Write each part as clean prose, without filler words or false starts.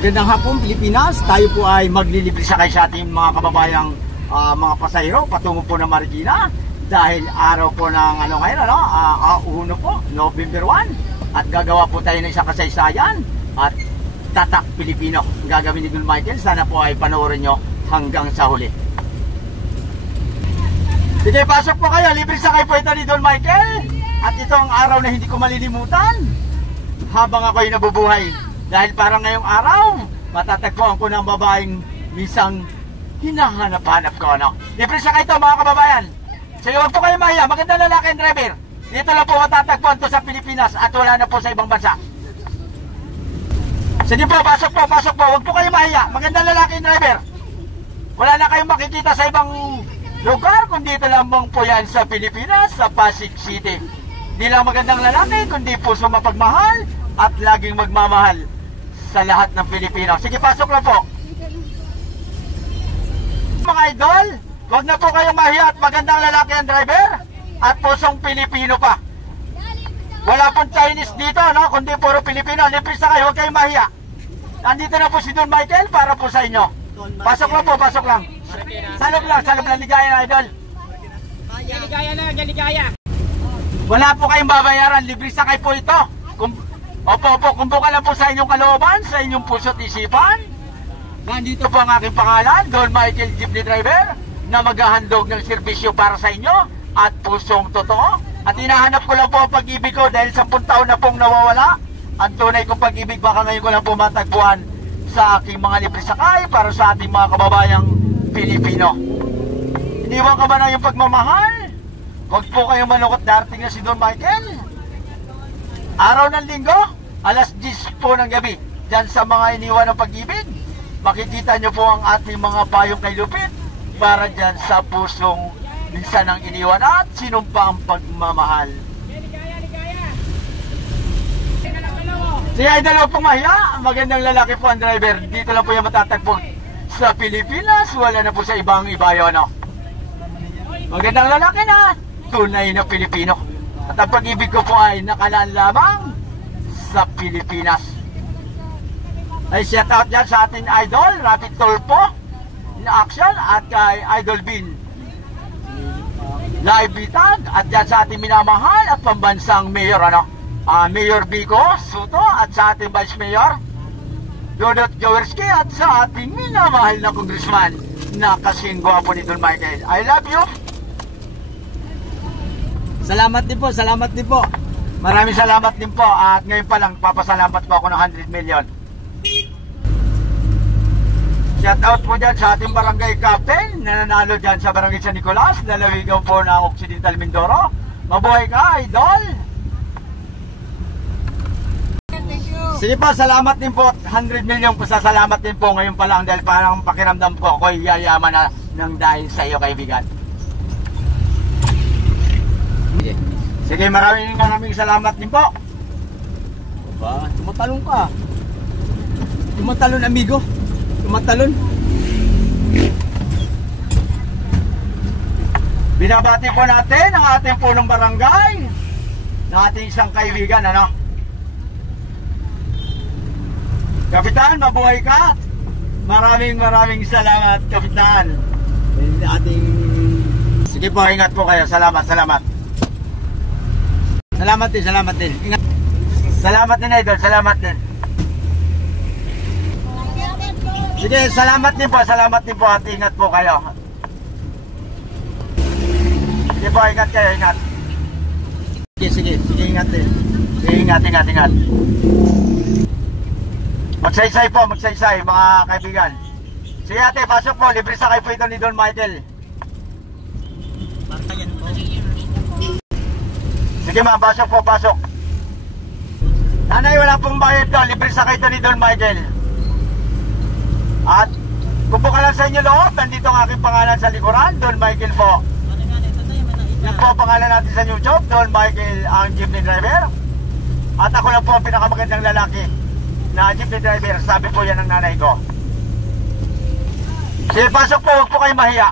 Magandang hapon Pilipinas, tayo po ay maglilibre sakay sa ating mga kababayang mga pasahero patungo po ng Marikina dahil araw po ng ngayon, uno po, November 1 at gagawa po tayo ng isang kasaysayan at tatak Pilipino gagawin ni Don Michael. Sana po ay panoorin nyo hanggang sa huli. Sige, pasok po kayo, libre sakay po ito ni Don Michael at ito ang araw na hindi ko malilimutan habang ako'y nabubuhay. Dahil parang ngayong araw, matatagpuan ko ng babaeng misang hinahanap-hanap ko, no? Libre sakay ito mga kababayan. So huwag po kayo mahiya, magandang lalaki ang driver. Dito lang po matatagpuan to sa Pilipinas at wala na po sa ibang bansa. Sige po, pasok po, huwag po kayo mahiya, magandang lalaki ang driver. Wala na kayong makikita sa ibang lugar, kundi dito lamang po yan sa Pilipinas, sa Pasig City. Hindi lang magandang lalaki, kundi puso mapagmahal at laging magmamahal sa lahat ng Pilipino. Sige, pasok lang po. Mga idol, huwag na po kayong mahiya at magandang lalaki ang driver at pusong Pilipino pa. Wala pong Chinese dito, no? Kundi puro Pilipino. Libre sa kayo, huwag kayong mahiya. Nandito na po si Don Michael para po sa inyo. Pasok lang po, pasok lang. Salog lang, ligaya na idol. Galigaya na, galigaya. Wala po kayong babayaran, libre sa kayo po ito. Opo, kumbuka lang po sa inyong kalooban, sa inyong puso't isipan. Nandito po ang aking pangalan, Don Michael Jeepney Driver, na maghahandog ng serbisyo para sa inyo at pusong totoo. At hinahanap ko lang po ang pag-ibig ko dahil 10 taon na pong nawawala. Ang tunay kong pag-ibig baka ngayon ko lang po matagpuan sa aking mga libre sakay para sa ating mga kababayang Pilipino. Iniwan ka ba na yung pagmamahal? Huwag po kayong malungkot, darating na si Don Michael. Araw ng linggo, alas 10 po ng gabi, dyan sa mga iniwan ng pag-ibig, makikita nyo po ang ating mga payong kay Lupit para dyan sa pusong minsan ang iniwan at sinumpa ang pagmamahal. Sige, idol, pong mahiya, magandang lalaki po ang driver. Dito lang po yung matatagpo sa Pilipinas, wala na po sa ibang ibayo, no? Magandang lalaki na, tunay na Pilipino. At ang pag-ibig ko po ay nakalaan lamang sa Pilipinas. Ay shout out yan sa ating idol, Rapid Tulpo na action at kay Idol Bin Live Bitag at yan sa ating minamahal at pambansang mayor, Mayor Vico Soto at sa ating Vice Mayor Dodot Jaworski at sa ating minamahal na congressman na kasing gwapo ni Don Michael. I love you. Salamat din po. Maraming salamat din po. At ngayon pa lang, papasalamat po ako ng 100 million. Shout out po dyan sa ating barangay captain na nanalo dyan sa barangay San Nicolas, lalawigan po ng Occidental Mindoro. Mabuhay ka, idol! Sige po, salamat din po. 100 million po, salamat din po ngayon pa lang dahil parang pakiramdam ko ako'y yayaman na ng dahil sa iyo, kaibigan. Sige, maraming salamat din po. Aba, tumatalon ka. Tumatalon, amigo. Tumatalon. Binabati po natin ang ating punong barangay na ating isang kaibigan, Kapitan, mabuhay ka. Maraming salamat, Kapitan. Sige po, ingat po kayo. Salamat. Salamat din. Ingat. Salamat din, idol. Salamat din. Sige, salamat din po at ingat po kayo. Sige po, ingat kayo, ingat. Sige, ingat din. Sige, ingat. Magsaysay mga kaibigan. Sige ate, pasok po. Libre sakay po ito ni Don Michael. Sige ma'am, pasok. Nanay, wala pong bayad to. Libre sakay ito ni Don Michael. At kung po ka lang sa inyo loob, nandito ang aking pangalan sa likuran, Don Michael po. Yan po ang pangalan natin sa YouTube, Don Michael ang jeepney driver. At ako lang po ang pinakamagandang lalaki na jeepney driver. Sabi po yan ng nanay ko. Sige, pasok po, huwag po kayo mahiya.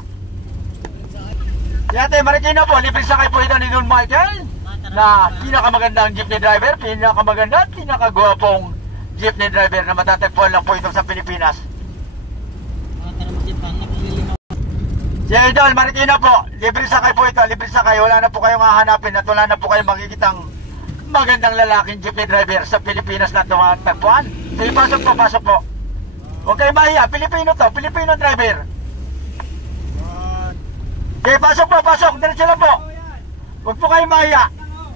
Sige ate, Marikina po, libre sakay po ito ni Don Michael na pinakamagandang jeepney driver, pinakamaganda at pinakagwapong jeepney driver na matatagpuan lang po ito sa Pilipinas. Si Idol Marikina po, libre sakay po ito, libre sakay. Wala na po kayong hahanapin at wala na po kayong makikitang magandang lalaking jeepney driver sa Pilipinas na tumatagpuan. Sige, pasok po, pasok po. Huwag kayong mahiya, Pilipino to, Pilipino driver. Sige, pasok po, pasok, diretso lang po. Huwag po kayong mahiya.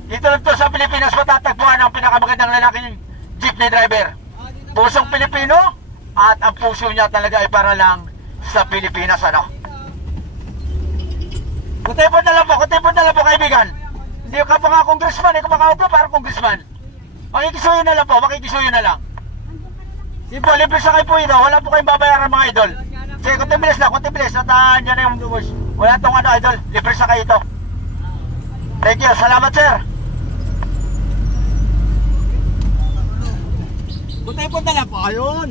Dito lang to sa Pilipinas matatagpuan ang pinakamagandang lalaking jeepney driver. Pusong Pilipino at ang puso niya talaga ay para lang sa Pilipinas, ano. Kutipon na lang po kaibigan. Hindi ka pa nga congressman, hindi ka makaupo para congressman. Makikisuyo na lang po, makikisuyo na lang. Sige po, libre sakay po ito, wala po kayong babayaran mga idol. Sige, kunti bilis, nataan dyan na yung dumus. Wala itong ano idol, libre sakay ito. Thank you, salamat sir. Kutipon na lang po, ayun.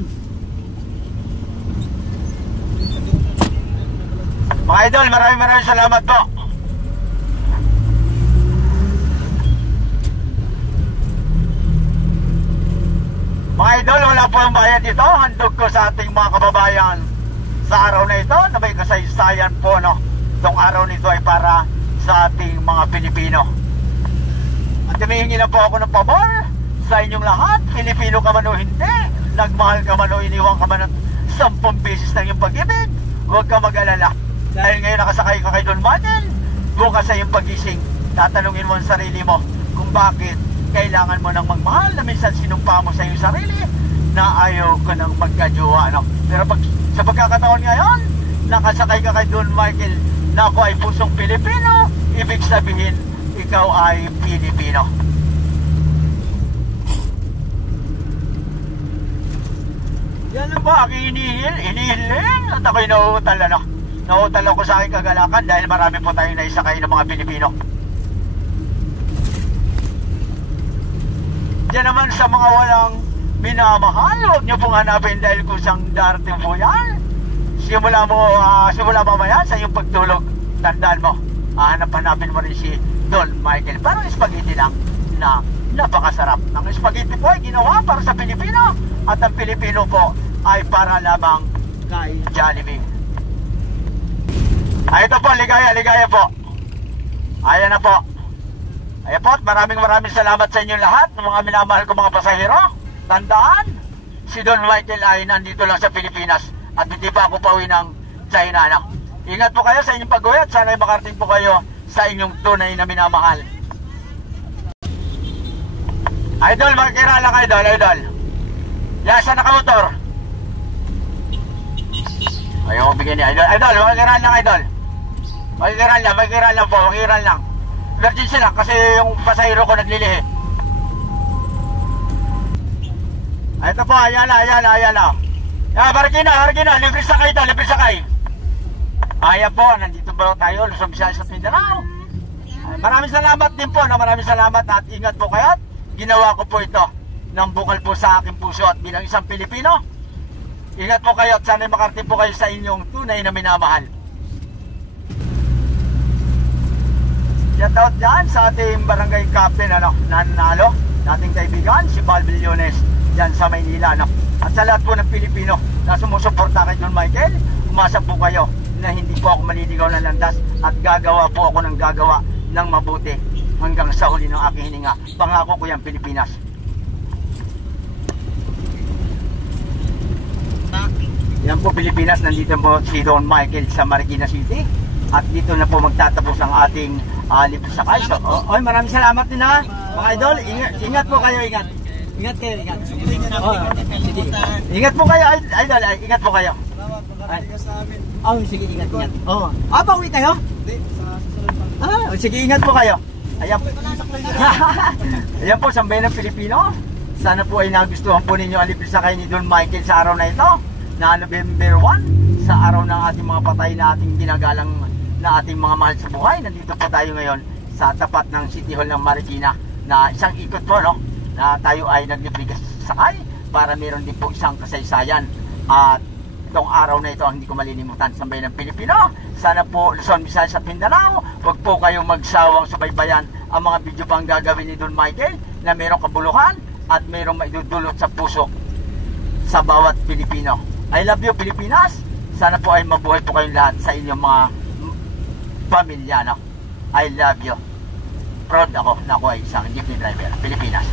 Mga idol, maraming salamat po. Mga idol, wala po ang bayad dito. Handog ko sa ating mga kababayan sa araw na ito na may kasaysayan po, no? Itong araw nito ay para sa ating mga Pilipino. At humihingi na po ako ng pabor sa inyong lahat. Pilipino ka man o hindi, nagmahal ka man o iniwang ka man ng 10 beses ng iyong pag-ibig, huwag ka mag-alala. Dahil ngayon nakasakay ka kay Don Michael, bukas sa iyong pagising, tatanungin mo ang sarili mo kung bakit kailangan mo nang magmahal na minsan sinumpa mo sa iyong sarili na ayaw ko nang magkajowa, no? Pero sa pagkakataon ngayon, nakasakay ka kay Don Michael na ako ay pusong Pilipino, ibig sabihin, ikaw ay Pilipino. Yan lang po, aking inihiling at ako'y nauutal, ano? Nauutal ako sa aking kagalakan dahil marami po tayong naisakay ng mga Pilipino. Diyan naman sa mga walang minamahal, huwag nyo pong hanapin dahil kusang darating po yan. Simula mamaya sa iyong pagtulog, tandaan mo, hanapin mo rin si Don Michael. Parang spaghetti lang na napakasarap. Ang spaghetti po ay ginawa para sa Pilipino at ang Pilipino po ay para lamang kay Jollibee. Ay, ito po, ligaya po. Ayan na po. Ayan po, maraming salamat sa inyong lahat, ng mga minamahal ko mga pasahero. Tandaan, si Don Michael ay nandito lang sa Pilipinas at hindi pa ako pauwi ng China, no? Ingat po kayo sa inyong pag-uwi at sana ay makarating po kayo sa inyong tunay na minamahal. Idol, makikira lang idol. Yan, saan nakamotor? Ayaw ko bigyan ni idol. Idol, makikira lang idol. Makikiran lang. Emergency lang kasi yung pasahero ko naglilihi. Ito po, ayala. Yan, Marikina, libre sakay. Ayan po, nandito po tayo, Luzon, Visayas at Mindanao. Maraming salamat din po, maraming salamat at ingat po kayo. Ginawa ko po ito ng bukal po sa aking puso at bilang isang Pilipino. Ingat po kayo at sana'y makarating po kayo sa inyong tunay na minamahal. Shout out dyan sa ating barangay captain, nanalo, nating kaibigan, si Val Villones, dyan sa Maynila, At sa lahat po ng Pilipino na sumusuporta kay Don Michael, umasa po kayo na hindi po ako maliligaw ng landas at gagawa po ako ng mabuti hanggang sa huli ng aking hininga. Pangako ko yan, Pilipinas. Yan po, Pilipinas, nandito po si Don Michael sa Marikina City. At dito na po magtatapos ang ating libre sakay. So, maraming salamat din ha, mga idol. Ingat po kayo, ingat. Ingat kayo. Ingat po kayo, idol. Ingat po kayo. Sige, ingat. Pauwi kayo? Sige, ingat po kayo. Ayan po, sambayan ng Pilipino. Sana po ay nagustuhan po ninyo ang libre sakay ni Don Michael sa araw na ito, na November 1, sa araw ng ating mga patay na ating ginagalang na ating mga mahal sa buhay. Nandito po tayo ngayon sa tapat ng City Hall ng Marikina na isang ikot po, na tayo ay naglibre sakay para meron din po isang kasaysayan. At itong araw na ito ang hindi ko malilimutan, sambayan ng Pilipino. Sana po Luzon, Visayas at Mindanao, huwag po kayong magsawang subaybayan ang mga video pang gagawin ni Don Michael na merong kabuluhan at merong maidudulot sa puso sa bawat Pilipino. I love you, Pilipinas. Sana po ay mabuhay po kayong lahat sa inyong mga pamilya, no? I love you. Proud ako na ako ay isang jeepney driver, Pilipinas.